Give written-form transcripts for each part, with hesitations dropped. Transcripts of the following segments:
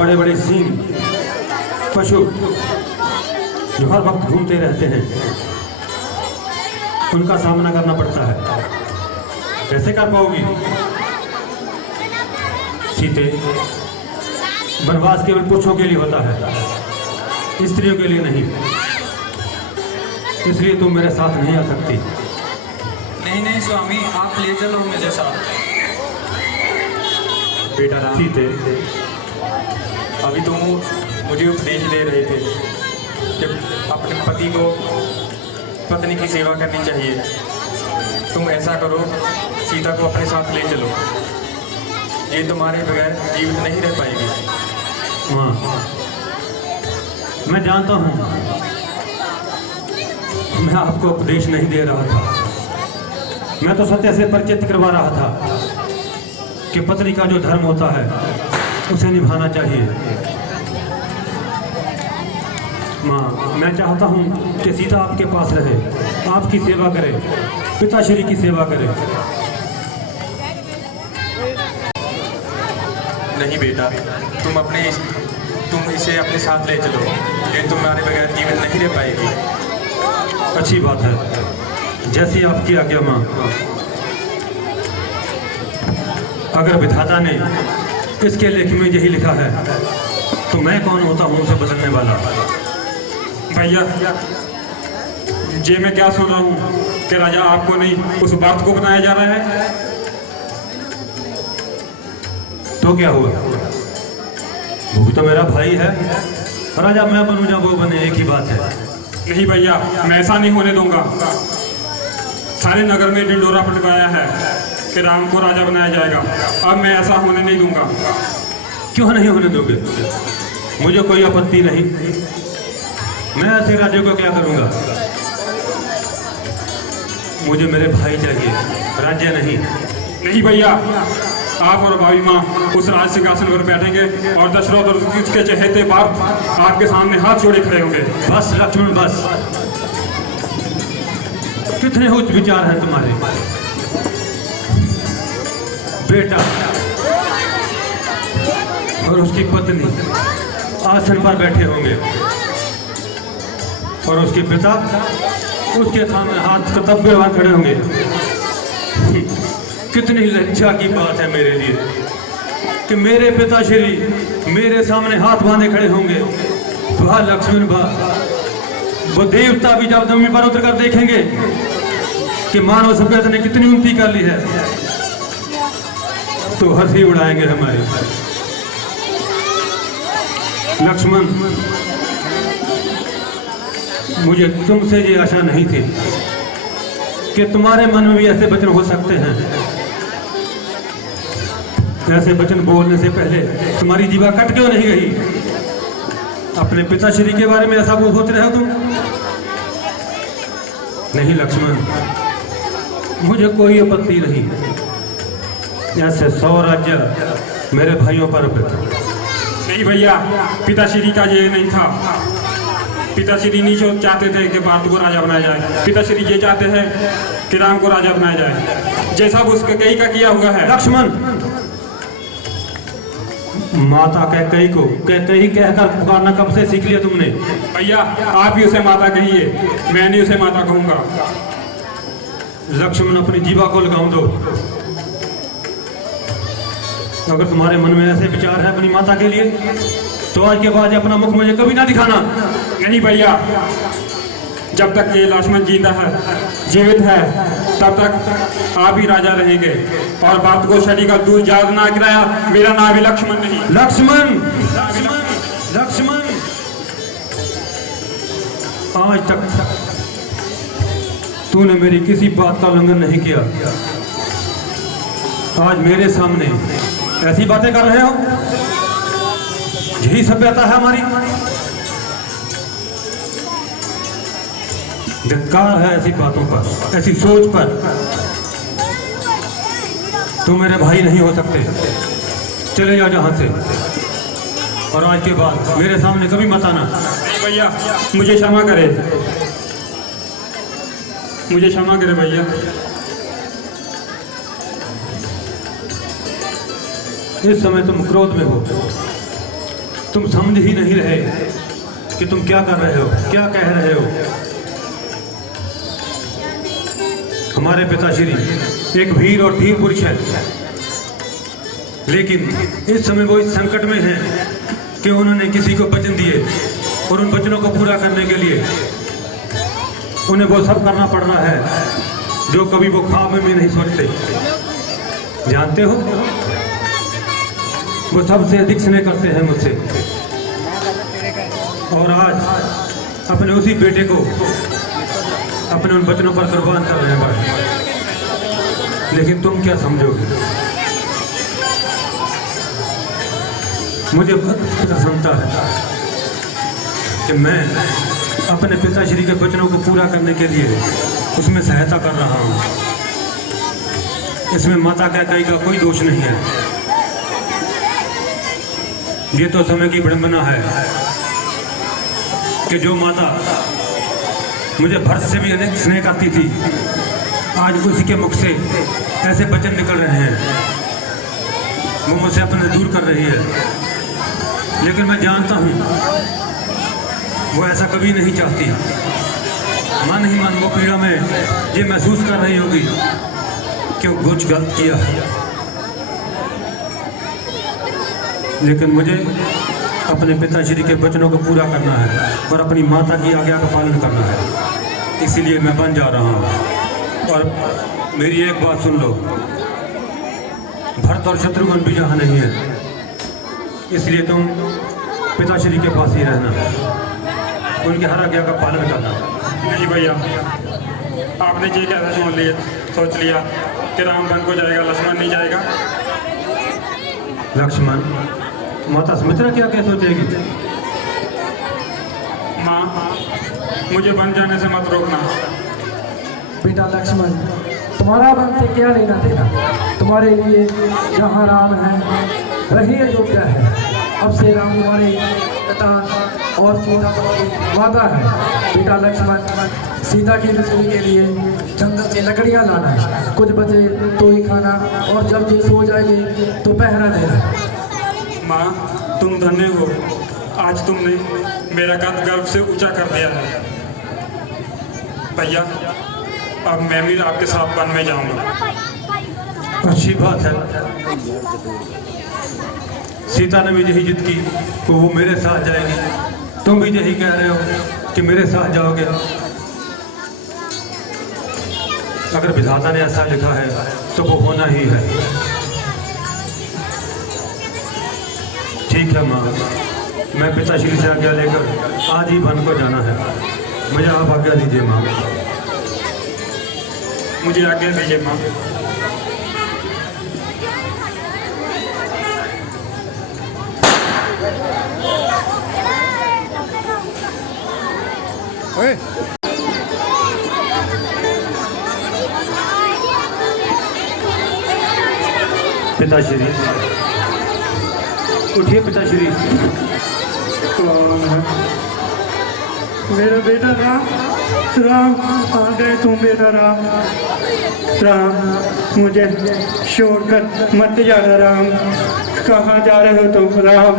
बड़े बड़े सिंह पशु जो हर वक्त घूमते रहते हैं, उनका सामना करना पड़ता है। कैसे कर पाओगी? सीते, वनवास केवल पुरुषों के लिए होता है, स्त्रियों के लिए नहीं। इसलिए तुम मेरे साथ नहीं आ सकती। नहीं नहीं स्वामी, आप ले चलो मुझे साथ। बेटा राम, सीते, अभी तुम मुझे उपदेश दे रहे थे कि अपने पति को पत्नी की सेवा करनी चाहिए। तुम ऐसा करो, सीता को अपने साथ ले चलो। ये तुम्हारे बगैर जीवित नहीं रह पाएगी। माँ, मैं जानता हूँ, मैं आपको उपदेश नहीं दे रहा था। मैं तो सत्य से परिचित करवा रहा था कि पत्नी का जो धर्म होता है उसे निभाना चाहिए। माँ, मैं चाहता हूँ कि सीता आपके पास रहे, आपकी सेवा करे, पिताश्री की सेवा करे। नहीं बेटा, तुम इसे अपने साथ ले चलो। ये तुम्हारे बगैर जीवित नहीं रह पाएगी। अच्छी बात है, जैसी आपकी आज्ञा माँ। अगर विधाता ने इसके लेख में यही लिखा है तो मैं कौन होता हूँ उसे बदलने वाला? भैया, ये मैं क्या सुन रहा हूँ कि राजा आपको नहीं उस बात को बनाया जा रहा है। तो क्या हुआ? वो भी तो मेरा भाई है। राजा मैं बनूं या वो बने, एक ही बात है। नहीं भैया, मैं ऐसा नहीं होने दूंगा। सारे नगर में ढिंढोरा पटकाया है कि राम को राजा बनाया जाएगा। अब मैं ऐसा होने नहीं दूंगा। क्यों नहीं होने दोगे? मुझे कोई आपत्ति नहीं। मैं ऐसे राज्य को क्या करूंगा? मुझे मेरे भाई चाहिए, राज्य नहीं। नहीं भैया, आप और भाभी माँ उस राज सिंहासन पर बैठेंगे और दशरथ और उसके चहेते बाप आपके सामने हाथ जोड़े खड़े होंगे। बस लक्ष्मण, बस। कितने उच्च विचार हैं तुम्हारे। बेटा और उसकी पत्नी आसन पर बैठे होंगे और उसके पिता उसके सामने हाथ कर्तव्य वहां खड़े होंगे। कितनी लज्जा की बात है मेरे लिए कि मेरे पिताश्री मेरे सामने हाथ बांधे खड़े होंगे। वाह लक्ष्मण वाह! वो देवता भी जब जमीन पर उतर कर देखेंगे कि मानव सभ्यता ने कितनी उन्नति कर ली है तो हंसी उड़ाएंगे हमारे। लक्ष्मण, मुझे तुमसे ये आशा नहीं थी कि तुम्हारे मन में भी ऐसे वचन हो सकते हैं। ऐसे वचन बोलने से पहले तुम्हारी जीवा कट क्यों नहीं गई? अपने पिताश्री के बारे में ऐसा वो सोच रहे हो तुम? नहीं लक्ष्मण, मुझे कोई आपत्ति नहीं। ऐसे 100 राज्य मेरे भाइयों पर अर्पित। नहीं भैया, पिताश्री का ये नहीं था। पिताश्री नहीं चाहते थे कि भारत को राजा बनाया जाए। पिताश्री ये चाहते हैं कि राम को राजा बनाया जाए, जैसा वो उसके कई का किया हुआ है। लक्ष्मण, माता कैकेयी को कैकेयी कहकर पुकारना कब से सीख लिया तुमने? भैया, आप ही उसे माता कहिए, मैं नहीं उसे माता कहूंगा। लक्ष्मण, अपनी जीवा को लगाऊं दो। अगर तुम्हारे मन में ऐसे विचार है अपनी माता के लिए तो आज के बाद अपना मुख मुझे कभी ना दिखाना। नहीं भैया, जब तक ये लक्ष्मण जीता है, जीवित है, तब तक आप ही राजा रहेंगे। और बात को शरी का दूध याद ना गिराया, मेरा नाम भी लक्ष्मण नहीं। लक्ष्मण, लक्ष्मण, आज तक तूने मेरी किसी बात का उल्लंघन नहीं किया। आज मेरे सामने ऐसी बातें कर रहे हो? यही सभ्यता है हमारी? धिक्कार है ऐसी बातों पर, ऐसी सोच पर। तुम मेरे भाई नहीं हो सकते। चले जाओ जहां से, और आज के बाद मेरे सामने कभी मत आना। नहीं भैया, मुझे क्षमा करे, मुझे क्षमा करे भैया। इस समय तुम क्रोध में हो, तुम समझ ही नहीं रहे कि तुम क्या कर रहे हो, क्या कह रहे हो। हमारे पिताश्री एक वीर और धीर पुरुष है, लेकिन इस समय वो इस संकट में हैं कि उन्होंने किसी को वचन दिए और उन वचनों को पूरा करने के लिए उन्हें वो सब करना पड़ रहा है जो कभी वो ख्वाब में भी नहीं सोचते। जानते हो, वो सबसे अधिक स्नेह करते हैं मुझसे, और आज अपने उसी बेटे को अपने उन वचनों पर कुर्बान कर रहे हैं। लेकिन तुम क्या समझोगे? मुझे प्रसन्नता है कि मैं अपने पिताश्री के वचनों को पूरा करने के लिए उसमें सहायता कर रहा हूँ। इसमें माता कैकेयी का कोई दोष नहीं है। ये तो समय की विडंबना है कि जो माता मुझे भरत से भी अनेक स्नेह करती थी, आज उसी के मुख से ऐसे वचन निकल रहे हैं, वो मुझसे अपने दूर कर रही है। लेकिन मैं जानता हूँ वो ऐसा कभी नहीं चाहती। मन ही मन वो पीड़ा में ये महसूस कर रही होगी कि वो कुछ गलत किया है। लेकिन मुझे अपने पिताश्री के वचनों को पूरा करना है और अपनी माता की आज्ञा का पालन करना है। इसीलिए मैं बन जा रहा हूँ। और मेरी एक बात सुन लो, भरत और शत्रुघ्न भी यहाँ नहीं है, इसलिए तुम पिताश्री के पास ही रहना, उनकी हर आज्ञा का पालन करना। नहीं भैया, आपने ये कैसे सोच लिया कि राम वन को जाएगा, लक्ष्मण नहीं जाएगा? लक्ष्मण, माता सुमित्रा क्या क्या सोचेगी? माँ, मुझे वन जाने से मत रोकना। बेटा लक्ष्मण, तुम्हारा वन से क्या लेना देना? तुम्हारे लिए जहाँ राम है वही अयोध्या है। अब से राम तुम्हारे पिता और सीता तुम्हारी माता है। बेटा लक्ष्मण, सीता की रसोई के लिए जंगल से लकड़ियाँ लाना है, कुछ बचे तो ही खाना, और जब ये सो जाएगी तो पहरा देना। माँ, तुम धन्य हो, आज तुमने मेरा कद गर्व से ऊंचा कर दिया है। भैया, अब मैं भी आपके साथ वन में जाऊंगा। अच्छी बात है। सीता ने भी यही जिद की कि वो मेरे साथ जाएगी, तुम भी यही कह रहे हो कि मेरे साथ जाओगे। अगर विधाता ने ऐसा लिखा है तो वो होना ही है। ठीक है माँ, मैं पिताश्री से आज्ञा लेकर आज ही वन को जाना है। मुझे आप आज्ञा दीजिए माँ। मुझे आज्ञा दीजिए माँ। पिताश्री, उठिए पिताश्री। मेरा बेटा राम, राम आ गए तुम बेटा राम। राम, मुझे छोड़कर मत जाना राम। कहाँ जा रहे हो तुम राम?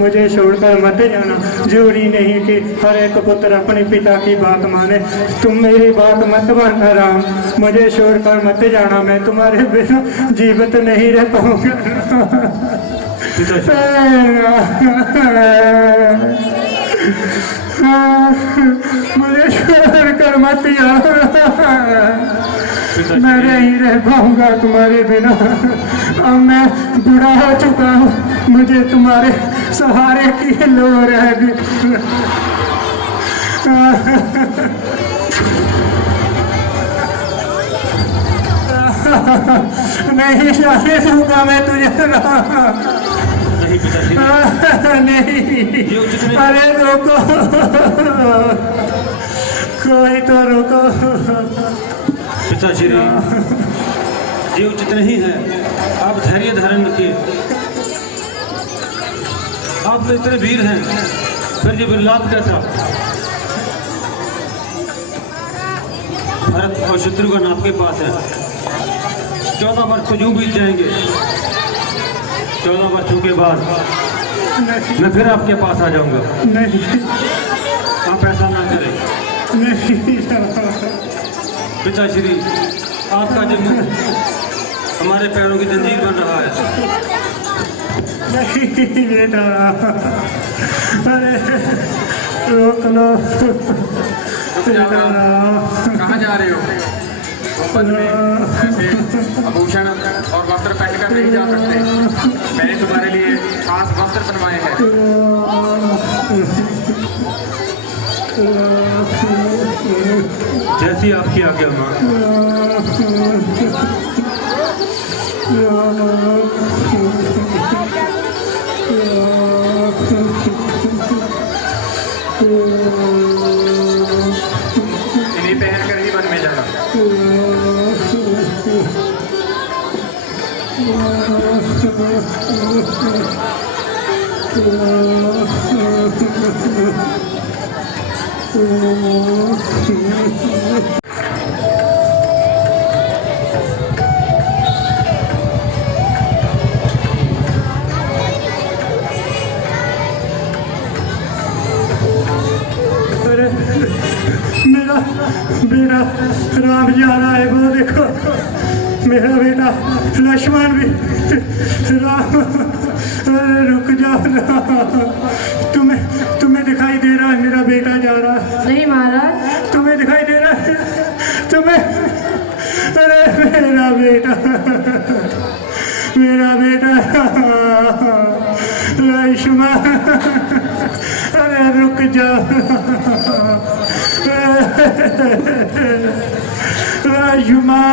मुझे छोड़कर मत जाना। जरूरी नहीं कि हर एक पुत्र अपने पिता की बात माने। तुम मेरी बात मत मानना राम। मुझे छोड़कर मत जाना, मैं तुम्हारे बिना जीवित नहीं रह पाऊंगा। मुझे छोड़कर मत जाना, मैं नहीं रह पाऊंगा तुम्हारे बिना। अब मैं बूढ़ा हो चुका हूँ, मुझे तुम्हारे सहारे की लोड़ है। नहीं जाने दूंगा मैं तुझे। नहीं पिताश्री, नहीं, अरे रोको, कोई तो रोको। पिताश्री, ये उचित नहीं है। आप धैर्य धारण रखिए। आप तो इतने वीर हैं, फिर ये विलाप कैसा? भरत और शत्रुघ्न आपके पास है। 14 वर्ष तो यूं बीत जाएंगे। 14 वर्षों के बाद मैं फिर आपके पास आ जाऊंगा। नहीं आप ऐसा ना करें नहीं पिताश्री, आपका जो मुंह हमारे पैरों की जंजीर बन रहा है। नहीं बेटा, अरे रोक लो बेटा। कहाँ जा रहे हो? गुंबद में ऐसे आभूषण और वस्त्र पहनकर नहीं जा सकते। मैंने तुम्हारे लिए खास वस्त्र बनवाए हैं। जैसी आपकी आज्ञा माँ। इन्हें पहनकर ही वन में जाना। अरे मेरा बेटा राम जा रहा है, वो देखो मेरा बेटा लक्ष्मण भी। राम, अरे रुक जाओ ना। तुम्हें दिखाई दे रहा है मेरा बेटा जा रहा है? नहीं महाराज। तुम्हें दिखाई दे रहा है? तुम्हें, अरे मेरा बेटा, मेरा बेटा लक्ष्मण, अरे रुक जा लक्ष्मण।